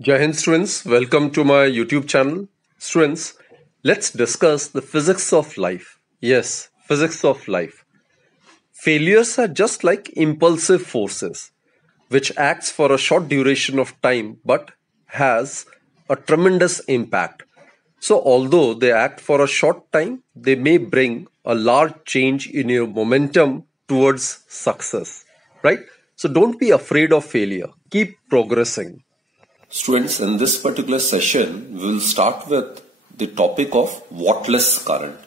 Jai Hind students, welcome to my YouTube channel. Students, let's discuss the physics of life. Yes, physics of life. Failures are just like impulsive forces which acts for a short duration of time but has a tremendous impact. So although they act for a short time, they may bring a large change in your momentum towards success, right? So don't be afraid of failure. Keep progressing. Students, in this particular session, we will start with the topic of wattless current.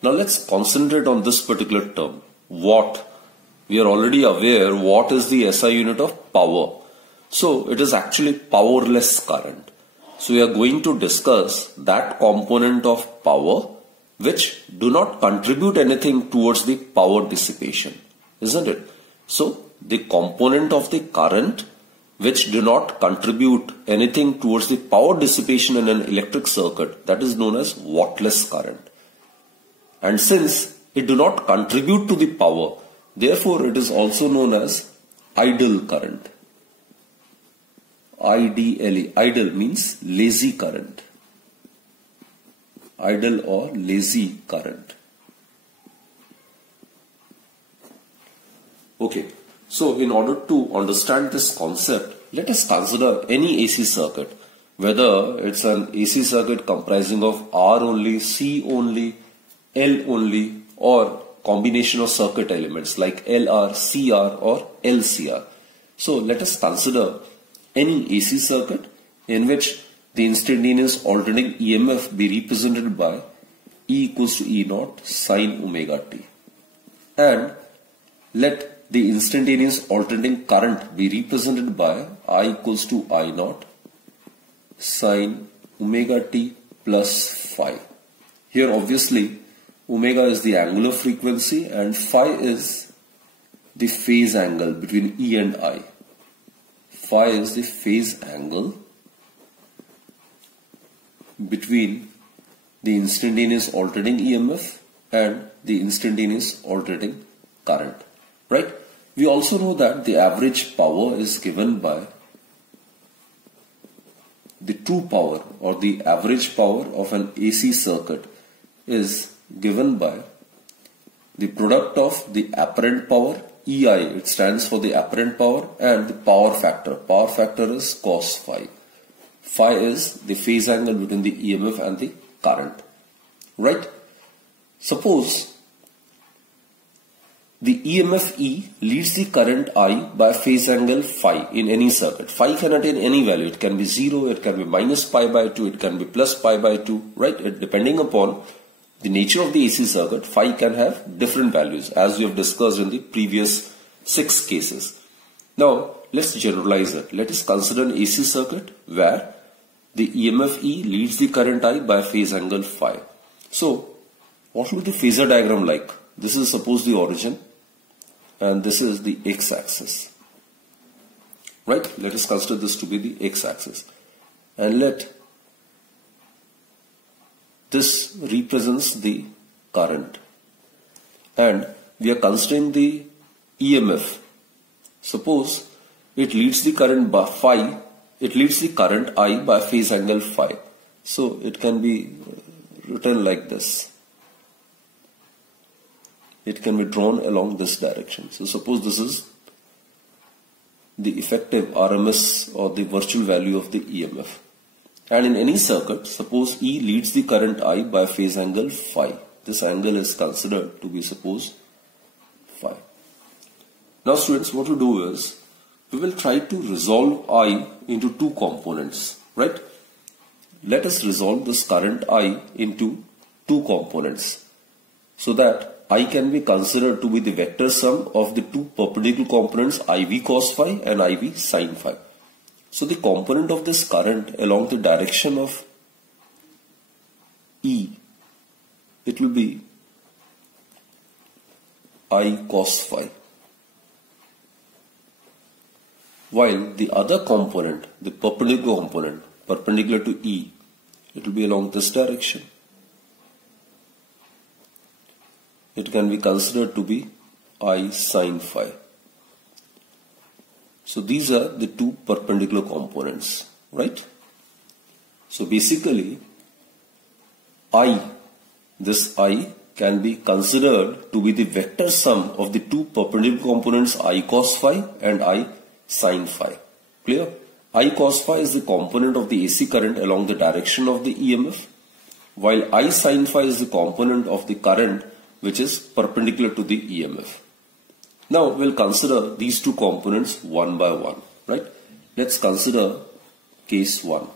Now let's concentrate on this particular term, watt. We are already aware watt is the SI unit of power. So it is actually powerless current. So we are going to discuss that component of power which do not contribute anything towards the power dissipation, isn't it? So the component of the current which do not contribute anything towards the power dissipation in an electric circuit, that is known as wattless current. And since it do not contribute to the power, therefore it is also known as idle current. IDLE, idle means lazy current. Idle or lazy current. Okay. So in order to understand this concept, let us consider any AC circuit, whether it's an AC circuit comprising of R only, C only, L only, or combination of circuit elements like LR, CR or LCR. So let us consider any AC circuit in which the instantaneous alternating EMF be represented by E equals to E naught sine omega t. And let the instantaneous alternating current be represented by I equals to I naught sine omega t plus phi. Here obviously omega is the angular frequency and phi is the phase angle between E and I. Phi is the phase angle between the instantaneous alternating EMF and the instantaneous alternating current. Right? We also know that the average power is given by the true power or the average power of an AC circuit is given by the product of the apparent power EI, it stands for the apparent power, and the power factor. Power factor is cos phi. Phi is the phase angle between the EMF and the current. Right? Suppose the EMF E leads the current I by phase angle phi in any circuit. Phi can attain any value. It can be 0, it can be minus pi by 2, it can be plus pi by 2, right? Depending upon the nature of the AC circuit, phi can have different values as we have discussed in the previous 6 cases. Now, let's generalize it. Let us consider an AC circuit where the EMF E leads the current I by phase angle phi. So, what will be the phasor diagram like? This is suppose the origin. And this is the x-axis, right? Let us consider this to be the x-axis, and let this represents the current, and we are considering the EMF. Suppose it leads the current by phi, it leads the current I by phase angle phi. So it can be written like this. It can be drawn along this direction. So suppose this is the effective RMS or the virtual value of the EMF. And in any circuit, suppose E leads the current I by phase angle phi. This angle is considered to be suppose phi. Now students, what we do is, we will try to resolve I into two components, right? Let us resolve this current I into two components so that I can be considered to be the vector sum of the two perpendicular components IV cos phi and IV sin phi. So the component of this current along the direction of E, it will be I cos phi. While the other component, the perpendicular component, perpendicular to E, it will be along this direction. It can be considered to be I sin phi. So these are the two perpendicular components. right? So basically, this I can be considered to be the vector sum of the two perpendicular components I cos phi and I sin phi. Clear? I cos phi is the component of the AC current along the direction of the EMF, while I sin phi is the component of the current which is perpendicular to the EMF. Now we'll consider these two components one by one, right? Let's consider case 1.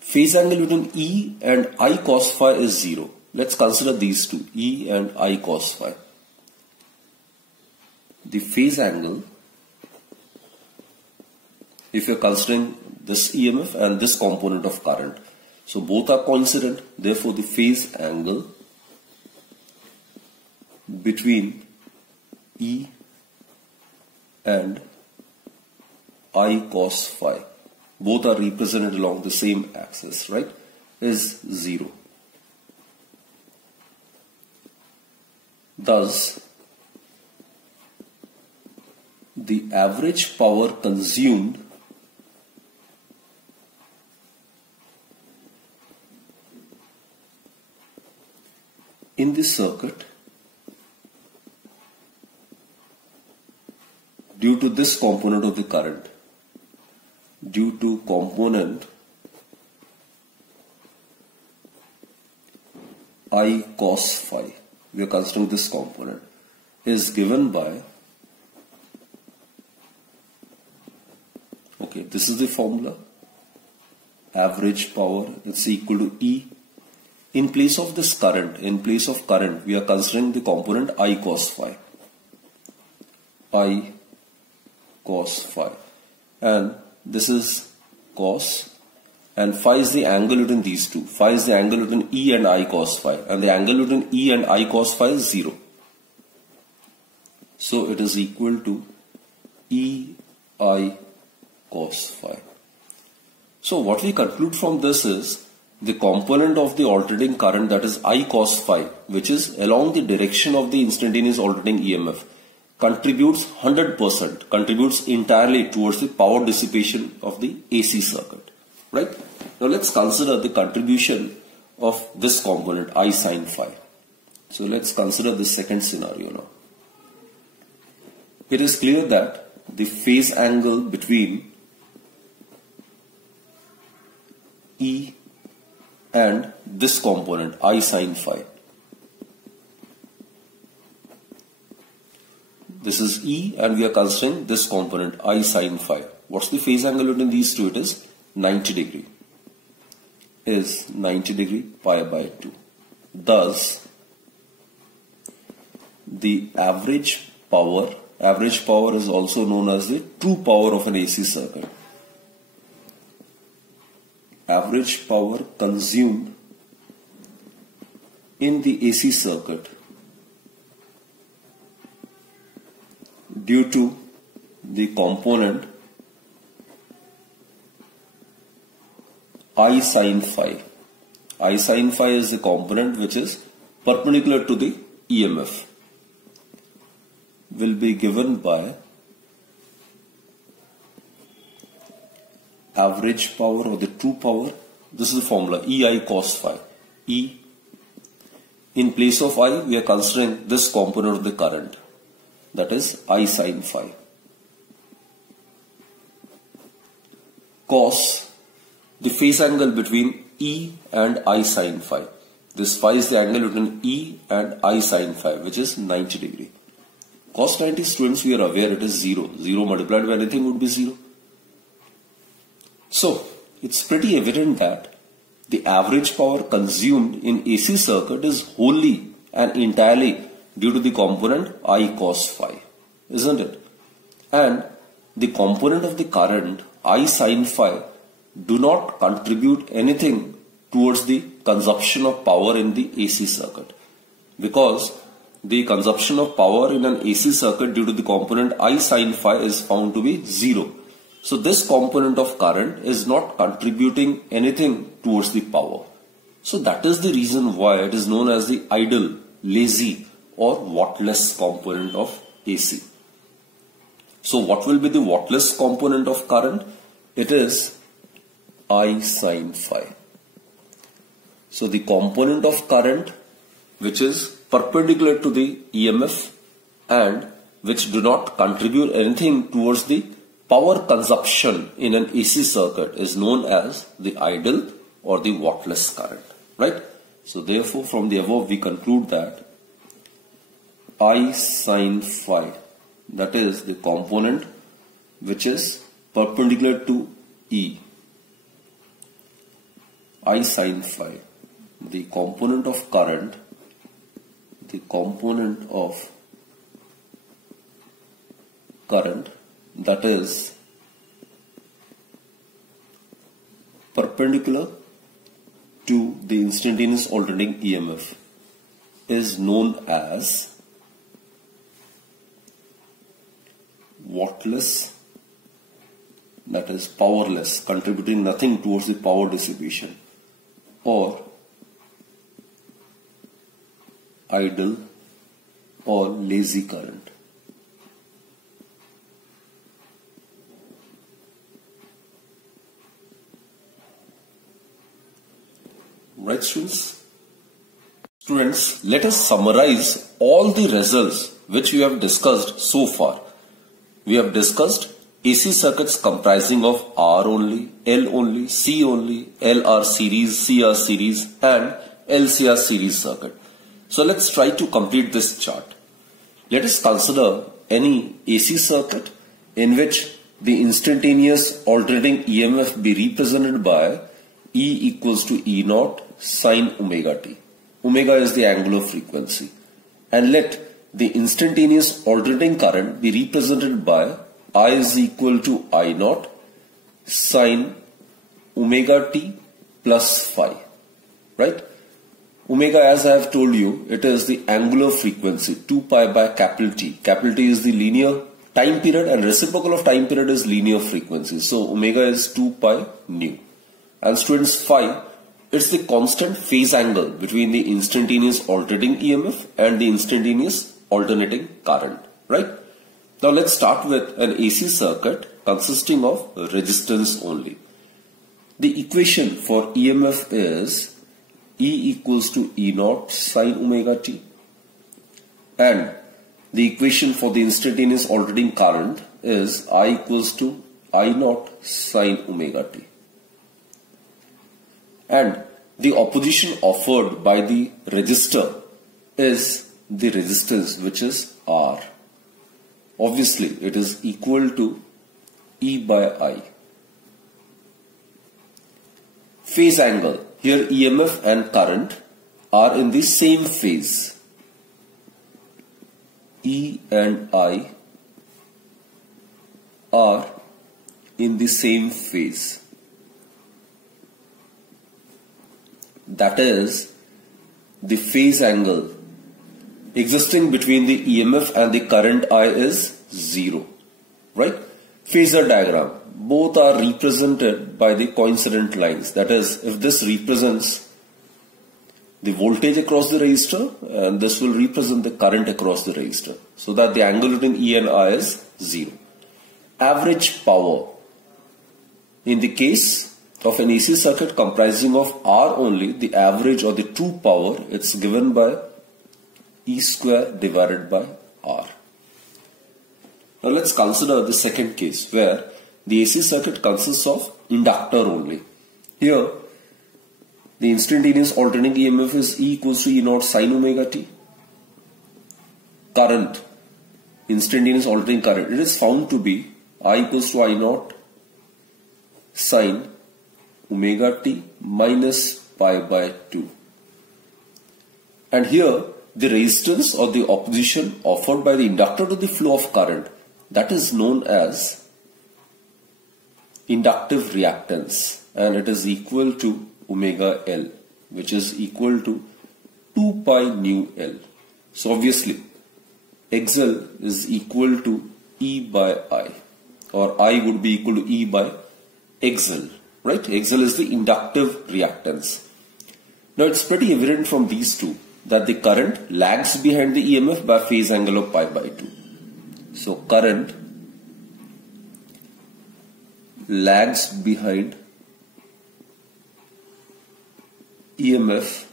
Phase angle between E and I cos phi is 0. Let's consider these two, E and I cos phi. The phase angle, if you're considering this EMF and this component of current, so both are coincident, therefore the phase angle between E and I cos phi, both are represented along the same axis, right, is 0. Thus, the average power consumed in the circuit due to this component of the current, due to component I cos phi, we are considering this component, is given by, okay, this is the formula, average power is equal to E. In place of this current, we are considering the component I cos phi. I cos phi. And this is cos, and phi is the angle between these two. Phi is the angle between E and I cos phi, and the angle between E and I cos phi is 0. So it is equal to E I cos phi. So what we conclude from this is the component of the alternating current, that is I cos phi, which is along the direction of the instantaneous alternating EMF, contributes 100%, contributes entirely towards the power dissipation of the AC circuit, right? Now let's consider the contribution of this component I sin phi. So let's consider the second scenario now. It is clear that the phase angle between E and this component I sin phi, this is E and we are considering this component I sin phi. What's the phase angle between these two? It is 90 degree. Is 90 degree pi by 2. Thus, the average power is also known as the true power of an AC circuit. Average power consumed in the AC circuit due to the component I sin phi. I sin phi is the component which is perpendicular to the EMF, will be given by average power or the true power. This is the formula EI cos phi. E, in place of I, we are considering this component of the current, that is I sin phi. Cos, the phase angle between E and I sin phi. This phi is the angle between E and I sin phi, which is 90 degree. Cos 90, students, we are aware it is 0. 0 multiplied by anything would be 0. So, it's pretty evident that the average power consumed in AC circuit is wholly and entirely due to the component I cos phi, isn't it? And the component of the current I sin phi do not contribute anything towards the consumption of power in the AC circuit, because the consumption of power in an AC circuit due to the component I sin phi is found to be 0. So this component of current is not contributing anything towards the power. So that is the reason why it is known as the idle, lazy or wattless component of AC. So what will be the wattless component of current? it is I sin phi. So the component of current which is perpendicular to the EMF and which do not contribute anything towards the power consumption in an AC circuit is known as the idle or the wattless current, right? So therefore from the above we conclude that I sin phi, that is the component which is perpendicular to E, I sin phi, the component of current, that is perpendicular to the instantaneous alternating EMF is known as wattless, that is powerless, contributing nothing towards the power dissipation, or idle or lazy current. Right, students? Students, let us summarize all the results which we have discussed so far. We have discussed AC circuits comprising of R only, L only, C only, LR series, CR series and LCR series circuit. So let's try to complete this chart. Let us consider any AC circuit in which the instantaneous alternating EMF be represented by E equals to E naught sin omega t. Omega is the angular frequency. And let the instantaneous alternating current be represented by I is equal to I naught sin omega t plus phi. Right? Omega, as I have told you, it is the angular frequency, 2 pi by capital T. Capital T is the linear time period and reciprocal of time period is linear frequency. So omega is 2 pi nu. And students, phi, it's the constant phase angle between the instantaneous alternating EMF and the instantaneous alternating current, right? Now let's start with an AC circuit consisting of resistance only. The equation for EMF is E equals to E naught sin omega t, and the equation for the instantaneous alternating current is I equals to I naught sin omega t. And the opposition offered by the resistor is the resistance, which is R. Obviously, it is equal to E by I. Phase angle. Here EMF and current are in the same phase. E and I are in the same phase. That is, the phase angle existing between the EMF and the current I is 0. Right? Phasor diagram. Both are represented by the coincident lines. That is, if this represents the voltage across the resistor, and this will represent the current across the resistor, so that the angle between E and I is 0. Average power. In the case of an AC circuit comprising of R only, the average or the true power, it's given by E square divided by R. Now let's consider the second case where the AC circuit consists of inductor only. Here, the instantaneous alternating EMF is E equals to E naught sin omega t. Current, instantaneous alternating current, it is found to be I equals to I naught sin omega t minus pi by 2. And here, the resistance or the opposition offered by the inductor to the flow of current, that is known as inductive reactance, and it is equal to omega L, which is equal to 2 pi nu L. So obviously, XL is equal to E by I, or I would be equal to E by XL, right? XL is the inductive reactance. Now it's pretty evident from these two that the current lags behind the EMF by phase angle of pi by 2. So current lags behind EMF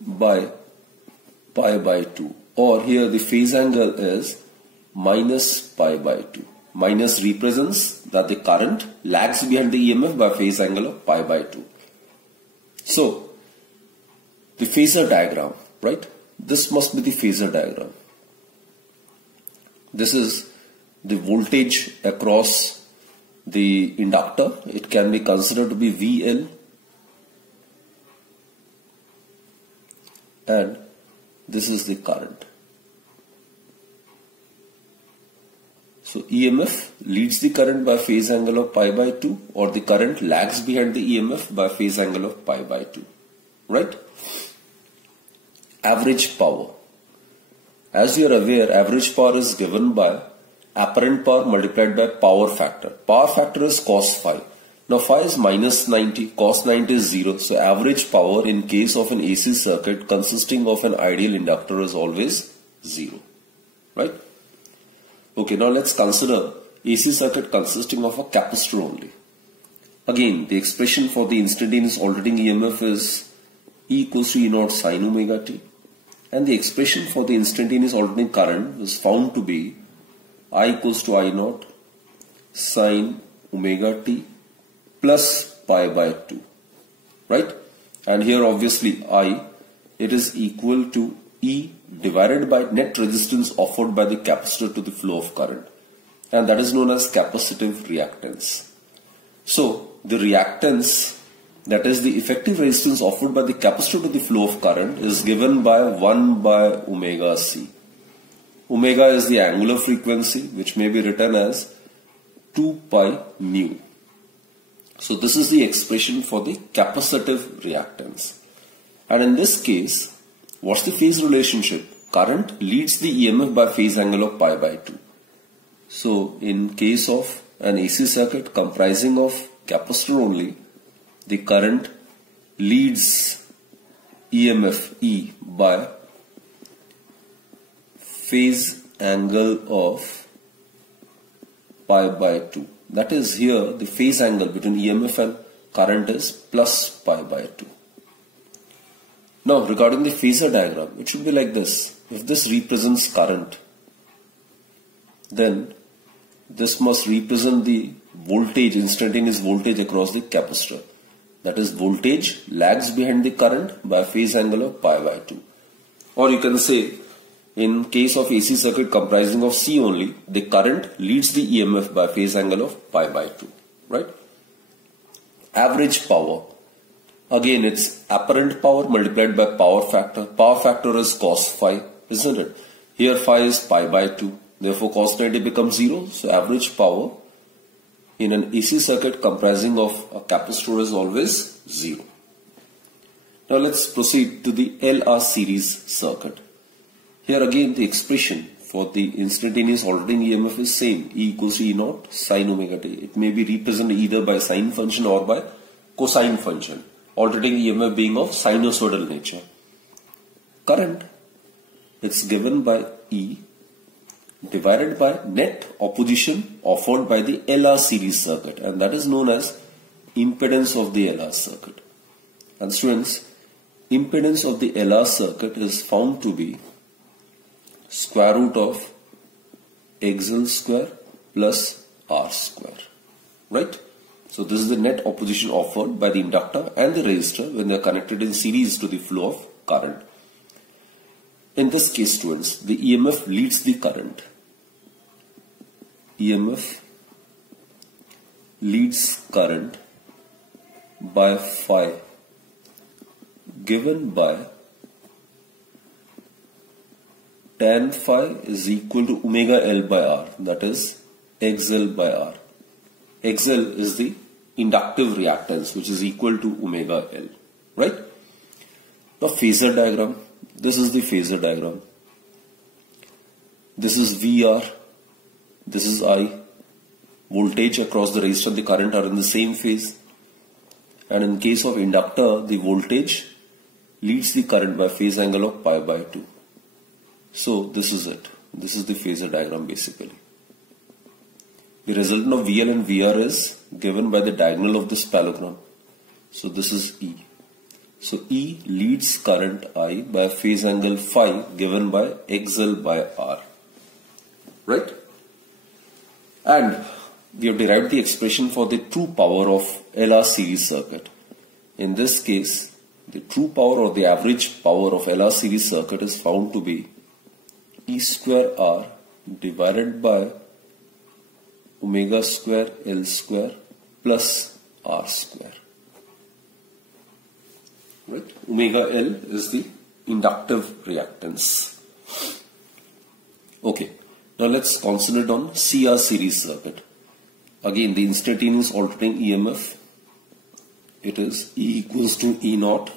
by pi by 2, or here the phase angle is minus pi by 2. Minus represents that the current lags behind the EMF by phase angle of pi by 2. So, the phasor diagram, right? This must be the phasor diagram. This is the voltage across the inductor. It can be considered to be VL, and this is the current. So EMF leads the current by phase angle of pi by 2, or the current lags behind the EMF by phase angle of pi by 2, right? Average power. As you are aware, average power is given by apparent power multiplied by power factor. Power factor is cos phi. Now phi is minus 90, cos 90 is 0. So average power in case of an AC circuit consisting of an ideal inductor is always 0. Right? Okay, now let's consider AC circuit consisting of a capacitor only. Again, the expression for the instantaneous alternating EMF is E equals to E naught sin omega t. And the expression for the instantaneous alternating current is found to be I equals to I naught sin omega t plus pi by 2, right? And here obviously it is equal to E divided by net resistance offered by the capacitor to the flow of current, and that is known as capacitive reactance. So the reactance, that is the effective resistance offered by the capacitor to the flow of current, is given by 1 by omega c. Omega is the angular frequency, which may be written as 2 pi mu. So this is the expression for the capacitive reactance. And in this case, what's the phase relationship? Current leads the EMF by phase angle of pi by 2. So in case of an AC circuit comprising of capacitor only, the current leads EMF E by phase angle of pi by 2. That is, here the phase angle between EMF and current is plus pi by 2. Now regarding the phasor diagram, it should be like this. If this represents current, then this must represent the voltage, instantaneous voltage across the capacitor. That is, voltage lags behind the current by phase angle of pi by 2. Or you can say, in case of AC circuit comprising of C only, the current leads the EMF by phase angle of pi by 2, right? Average power. Again, it's apparent power multiplied by power factor. Power factor is cos phi, isn't it? Here phi is pi by 2. Therefore, cos 90 becomes 0. So average power in an AC circuit comprising of a capacitor is always 0. Now let's proceed to the LR series circuit. Here again the expression for the instantaneous alternating EMF is same. E equals to E naught sin omega t. It may be represented either by sine function or by cosine function. Alternating EMF being of sinusoidal nature. Current, it's given by E divided by net opposition offered by the LR series circuit, and that is known as impedance of the LR circuit. And students, impedance of the LR circuit is found to be square root of XL square plus R square, right? So this is the net opposition offered by the inductor and the resistor when they are connected in series to the flow of current. In this case, students, the EMF leads the current. EMF leads current by phi, given by tan phi is equal to omega L by R, that is XL by R. XL is the inductive reactance, which is equal to omega L, right? Now phasor diagram. This is the phasor diagram. This is VR. This is I. Voltage across the resistor and the current are in the same phase. And in case of inductor, the voltage leads the current by phase angle of pi by 2. So this is it. This is the phasor diagram basically. The resultant of VL and VR is given by the diagonal of this parallelogram. So this is E. So E leads current I by phase angle phi given by XL by R. Right? And we have derived the expression for the true power of LR series circuit. In this case, the true power or the average power of LR series circuit is found to be E square R divided by omega square L square plus R square. Right? Omega L is the inductive reactance. Okay, now let's concentrate on CR series circuit. Again, the instantaneous alternating EMF, it is E equals to E naught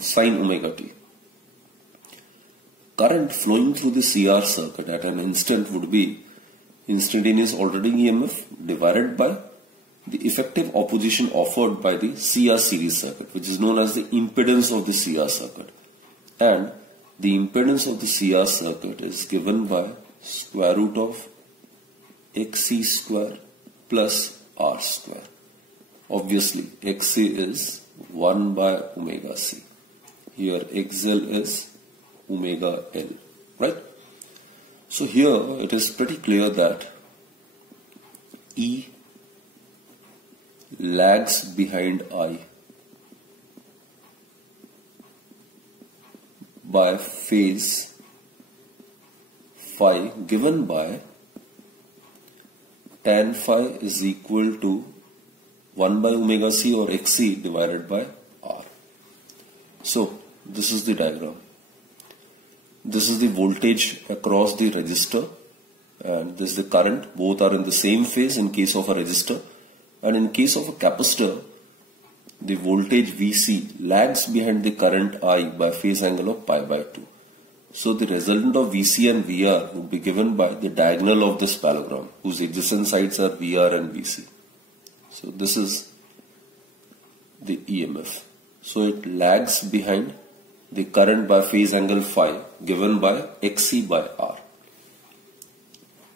sine omega t. Current flowing through the CR circuit at an instant would be instantaneous alternating EMF divided by the effective opposition offered by the CR series circuit, which is known as the impedance of the CR circuit. And the impedance of the CR circuit is given by square root of XC square plus R square. Obviously, XC is 1 by omega C. Here XL is omega L. Right? So here it is pretty clear that E lags behind I by phase phi given by tan phi is equal to 1 by omega C or XC divided by R. So this is the diagram. This is the voltage across the resistor and this is the current. Both are in the same phase in case of a resistor, and in case of a capacitor the voltage VC lags behind the current I by phase angle of pi by 2. So the resultant of VC and VR would be given by the diagonal of this parallelogram whose adjacent sides are VR and VC. So this is the EMF. So it lags behind the current by phase angle phi given by XC by R.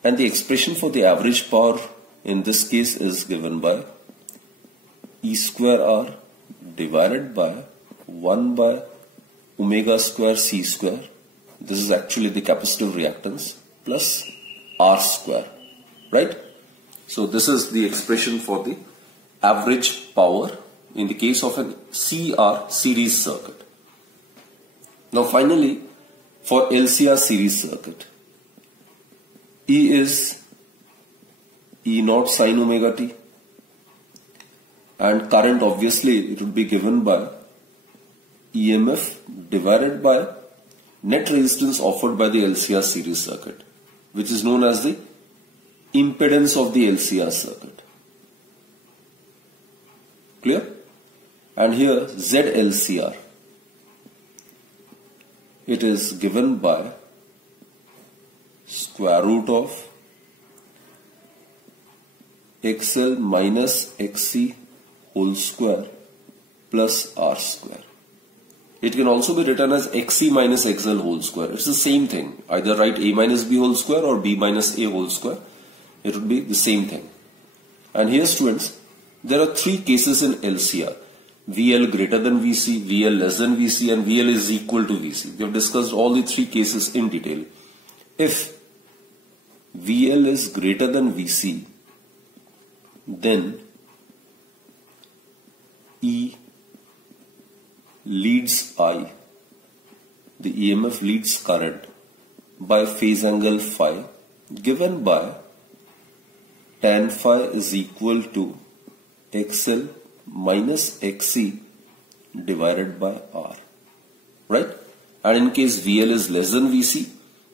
And the expression for the average power in this case is given by E square R divided by 1 by omega square C square. This is actually the capacitive reactance plus R square. Right? So this is the expression for the average power in the case of an CR series circuit. Now finally, for LCR series circuit, E is E naught sine omega t, and current obviously it would be given by EMF divided by net resistance offered by the LCR series circuit, which is known as the impedance of the LCR circuit. Clear? And here ZLCR, it is given by square root of XL minus XC whole square plus R square. It can also be written as XC minus XL whole square. It's the same thing. Either write A minus B whole square or B minus A whole square. It would be the same thing. And here, students, there are three cases in LCR. VL greater than VC, VL less than VC, and VL is equal to VC. We have discussed all the three cases in detail. If VL is greater than VC, then E leads I, the EMF leads current by phase angle phi given by tan phi is equal to XL minus XC divided by R. Right? And in case VL is less than VC,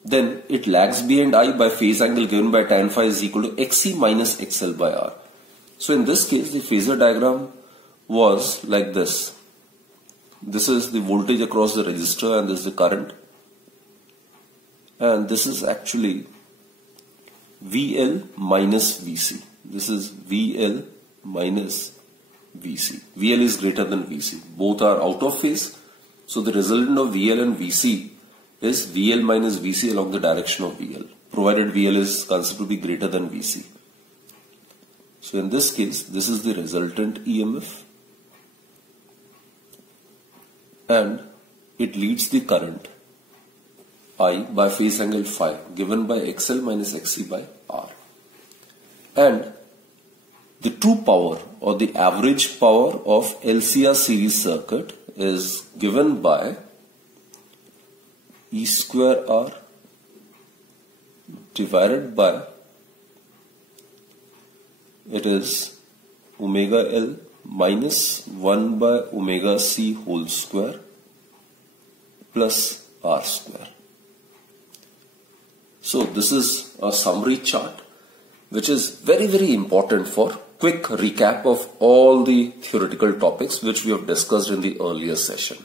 then it lags behind I by phase angle given by tan phi is equal to XC minus XL by R. So in this case, the phasor diagram was like this. This is the voltage across the resistor and this is the current. And this is actually VL minus VC. This is VL minus VC. VL is greater than VC. Both are out of phase. So the resultant of VL and VC is VL minus VC along the direction of VL, provided VL is considered to be greater than VC. So in this case, this is the resultant EMF and it leads the current I by phase angle phi given by XL minus XC by R. And the true power or the average power of LCR series circuit is given by E square R divided by, it is omega L minus 1 by omega C whole square plus R square. So this is a summary chart which is very, very important for quick recap of all the theoretical topics which we have discussed in the earlier session.